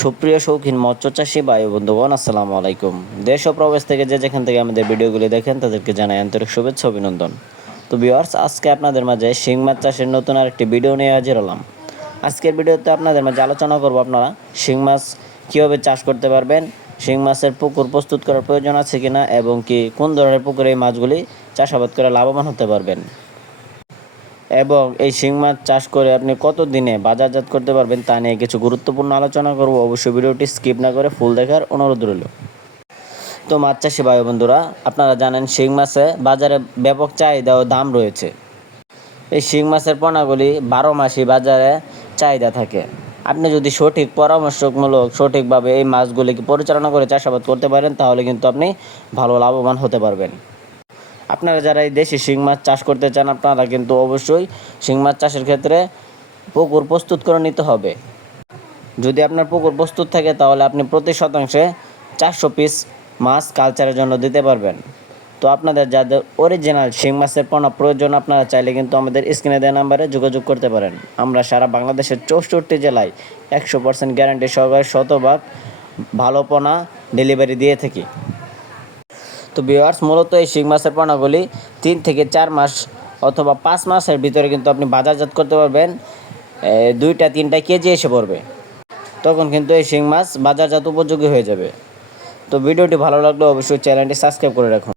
সুপ্রিয় শৌখিন মৎস্য চাষী ভাই বন্ধুগণ, আসসালামু আলাইকুম। দেশ ও প্রবাস থেকে যেখান থেকে আমাদের ভিডিওগুলি দেখেন তাদেরকে জানাই আন্তরিক শুভেচ্ছা অভিনন্দন। তো ভিউয়ার্স, আজকে আপনাদের মাঝে শিং মাছ চাষের নতুন আরেকটি ভিডিও নিয়ে হাজির হলাম। আজকের ভিডিওতে আপনাদের মাঝে আলোচনা করব আপনারা শিং মাছ কীভাবে চাষ করতে পারবেন, শিং মাছের পুকুর প্রস্তুত করার প্রয়োজন আছে কিনা, এবং কি কোন ধরনের পুকুরে এই মাছগুলি চাষাবাদ করে লাভবান হতে পারবেন, এবং এই শিং মাছ চাষ করে আপনি কত দিনে বাজারজাত করতে পারবেন তা নিয়ে কিছু গুরুত্বপূর্ণ আলোচনা করব। অবশ্যই ভিডিওটি স্কিপ না করে ফুল দেখার অনুরোধ রইল। তো মাছ চাষি ভাই বন্ধুরা, আপনারা জানেন শিং মাছে বাজারে ব্যাপক চাহিদা ও দাম রয়েছে। এই শিং মাছের পোনাগুলি 12 মাসই বাজারে চাহিদা থাকে। আপনি যদি সঠিক পরামর্শমূলক সঠিকভাবে এই মাছগুলিকে পরিচালনা করে চাষাবাদ করতে পারেন, তাহলে কিন্তু আপনি ভালো লাভবান হতে পারবেন। আপনারা যারা এই দেশি শিং মাছ চাষ করতে চান, আপনারা কিন্তু অবশ্যই শিং মাছ চাষের ক্ষেত্রে পুকুর প্রস্তুত করে নিতে হবে। যদি আপনার পুকুর প্রস্তুত থাকে, তাহলে আপনি প্রতি শতাংশে 400 পিস মাছ কালচারের জন্য দিতে পারবেন। তো আপনাদের যাদের অরিজিনাল শিং মাছের পোনা প্রয়োজন, আপনারা চাইলে কিন্তু আমাদের স্ক্রিনে দেওয়া নাম্বারে যোগাযোগ করতে পারেন। আমরা সারা বাংলাদেশের 64 জেলায় 100% গ্যারান্টি সহকারে শতভাগ ভালো পোনা ডেলিভারি দিয়ে থাকি। তো ভিউয়ার্স, মূলত এই শিং মাছের পোনাগুলি 3 থেকে 4 মাস অথবা 5 মাসের ভিতরে কিন্তু আপনি বাজারজাত করতে পারবেন। 2-3 কেজি এসে পড়বে, তখন কিন্তু এই শিং মাছ বাজারজাত উপযোগী হয়ে যাবে। তো ভিডিওটি ভালো লাগলে অবশ্যই চ্যানেলটি সাবস্ক্রাইব করে রাখুন।